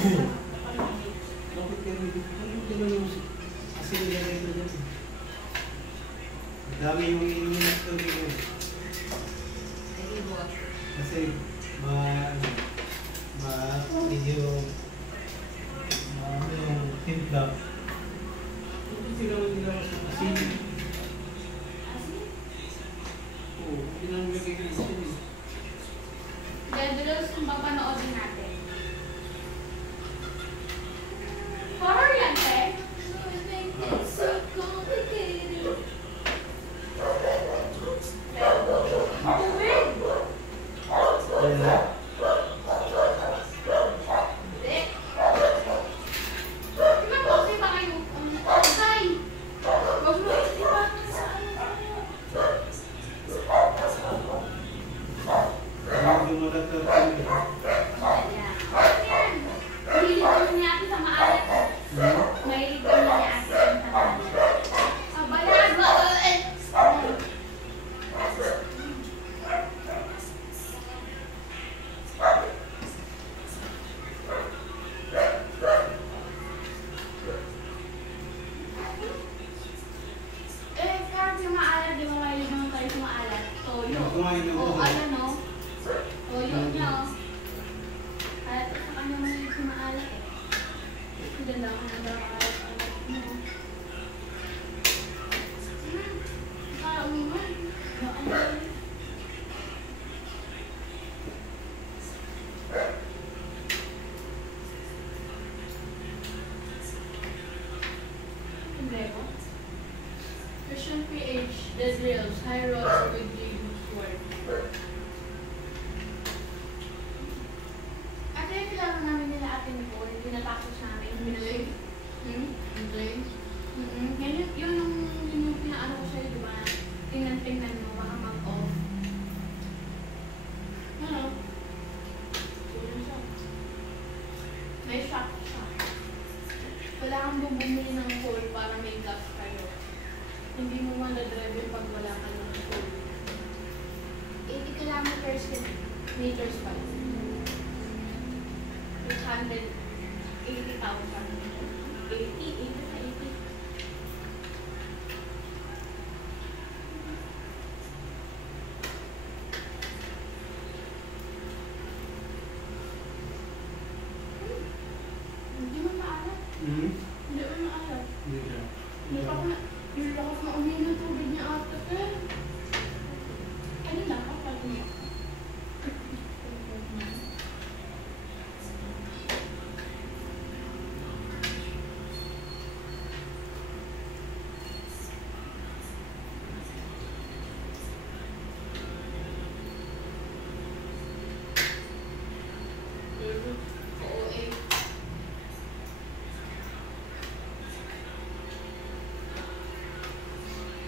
Bakit kayo dito? Ano gano'n yung kasi nilagay ito dyan? Dami yung iniinit ito dito. Kasi medyo yung timpla. Hindi sila nilawas ng asin. Asin? Oo, hindi na nilagay ng asin. Ganda kung papanoodin natin. Horror yan, eh? So complicated. Ayan na. Christian PH, Dead Rails, High Roads with James Ward. Ate, kailangan namin nila atin po, hindi natapos namin. Hindi? Hindi? Yun yung pinaano ko sa'yo, diba? Tingnan mo, baka mag-off. Ano? May shock siya. Wala kang bumili ng coal para may gas kayo. Hindi mo madadrive pag wala ka ng coal. 80 kilometers meters pa. 680,000. 80. Hindi mo maalat. Hindi mo maalat. Hindi pa ka. Yung lakas na uminom ng tubig niya ata ka. Ano na? Kapag niya.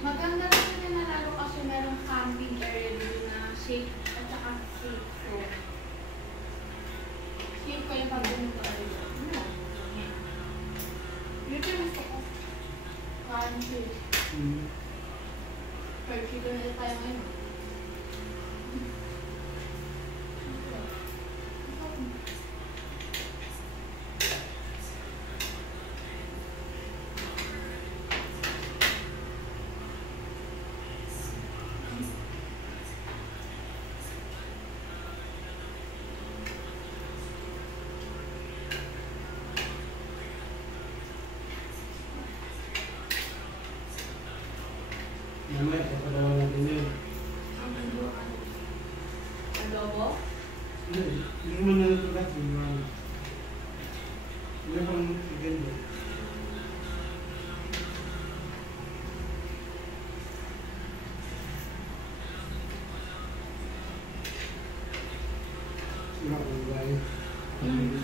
Maganda lang yun na lalo kasi merong camping area dito na safe at saka safe. So, safe ko yung pag-bunod ko rin. Yun yung gusto ko. Country. Perky ko na tayo ngayon. Mamaya, kapalawan natin yun. Adobo? Hindi mo na natulat. Hindi mo pang ganda. Sila ko bayo. Hindi.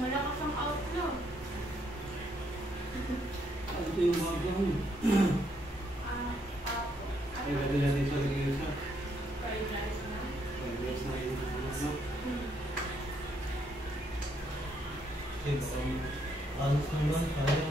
Malakas ang outlaw. Ito yung bago mo. Ay, ganda natin sa lagay sa. Fried rice na. Fried rice na yun. Kasi baka alos naman, kaya.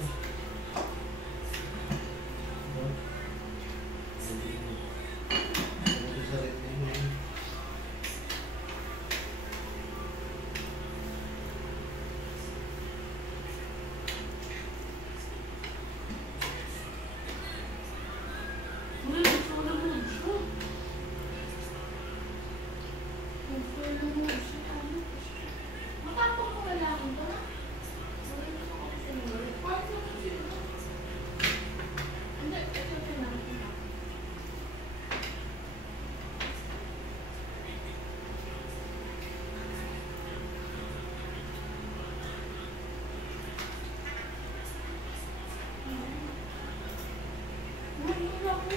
wala ko.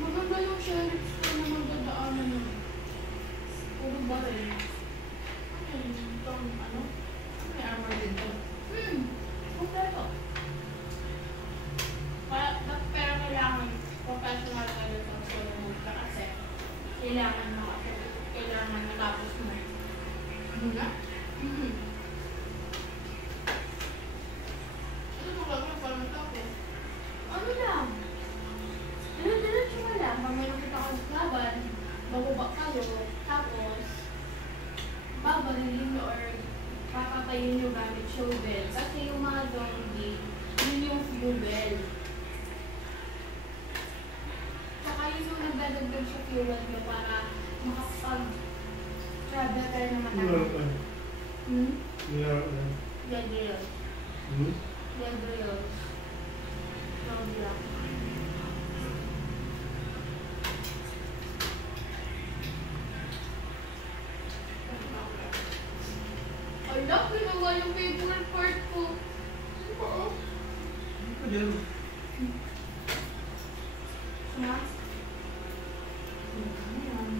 Maganda yung sheriff ko na magdadaanan na. Puro ba rin? Ano yun? Itong ano? May armor dito. Kompleto. Pero kailangan professional ka dito sa remote ka kasi kailangan matapos mo. Ano na? Ano ba kami parang tapos? Ano lang? Diretso ka lang. Pag may nakita ka sa laban, bababa kayo, tapos babarilin nyo or papatayin nyo gamit shovel. Kasi yung mga zombie, yun yung fuel. Saka yun yung nagdadagdag sa fuel nyo para makapag-travel kayo na matagal. Yadriel. Yadriel. Problem. Ala, ginawa yung favorite part ko. Ano ba? Ano pa dyan? Ha? Ayan.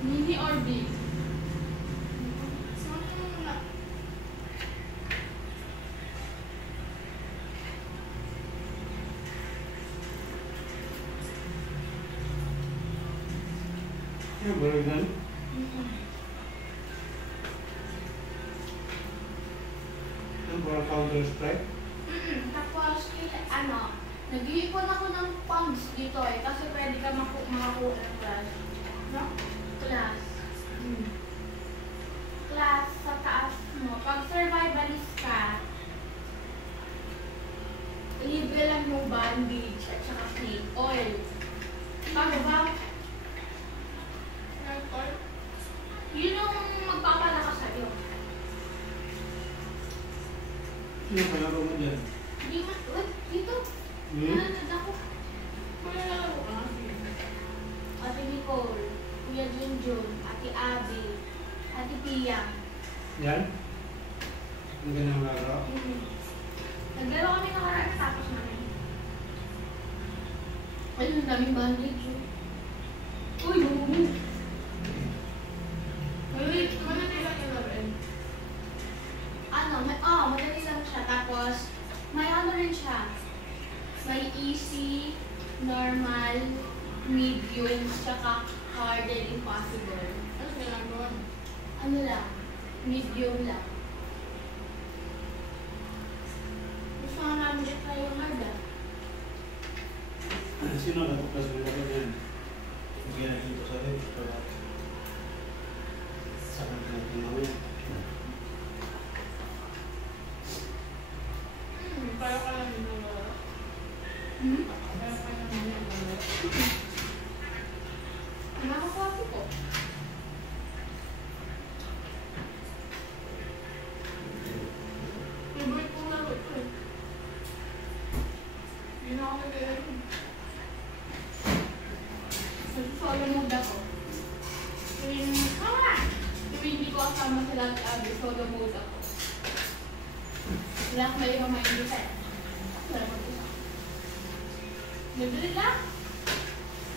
Mini or big? Ano ba rin? Ano ba Counter-Strike? Tapos, nag-iipon ako ng funds dito kasi pwede ka makakuha ng class. No? Class. Class sa taas mo. Pag survivalist ka, libre lang yung bandage at saka snake oil. Paano ba? Snake oil? Yun yung magpapalakas sa'yo. Sino kalaro mo dyan? Wait, dito. Nananad ako. Malalaro ka nga. Ate Nicole, Kuya Junjun, Ate Abby, Ate Pia. Yan? Ang ganang laro? Naglaro kami nakaraan tapos namin. Ay, ang daming bandage. Uy, bumubog. Wait, madali lang yung laruin. Madali lang siya. Tapos, may ano rin siya. May easy, normal, medium, tsaka hard and impossible. Ano lang doon? Ano lang? Medium lang. Gusto nga namin ito yung hard ah. Sino natukas mo na yan? Hindi na dito sa rin. Saan natin namin? Paano ka lang niloloro? Paano ka lang niloloro? Nakakasabi ko. Favorite kong laro ito eh. Hindi na ako nag-aaral. Solo mode ako. Tuwing hindi ko kasama sila at Abby, solo mode ako. Wala akong malimang maindisan. Wala mag-isa. Nagdali lang.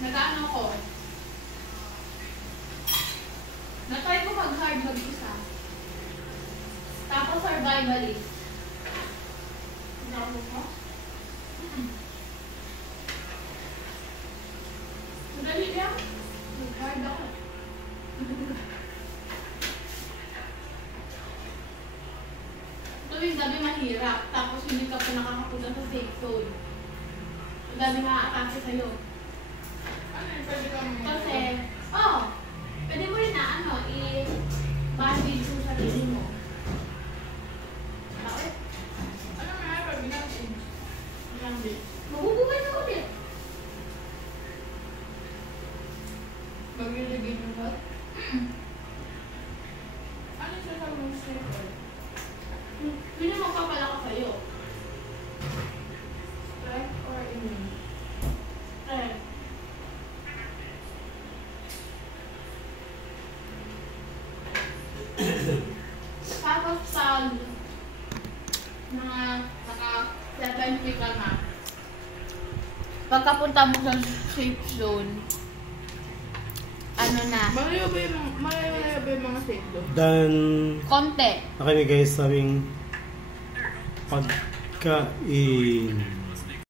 Nag-ano ko. Na-try ko mag-hard mag-isa. Tapos survivalist. Nakapos mo? Madali lang. Mag-hard ako. Ito yung gabi mahirap. Tapos hindi ka pa nakakapunta sa safe zone. Ang dami nakakatake sa'yo. Ano yung pwede ka mo? Kasi, pwede mo rin na i-bandage yung sarili mo. Bakit? Ano nga pag binandage? Binandage? Mabubuhay na ulit. Maglalagay ng hot? Ano siya sa mga sniper? Sino magpapalaka sa'yo? Strike or immune? Strike. Tapos sa mga naka-70 ka na, pagkapunta mo sa safe zone, ano na? Malayo ba yung mga safe doon? Dan, Konti. okay guys, sabing pagkain.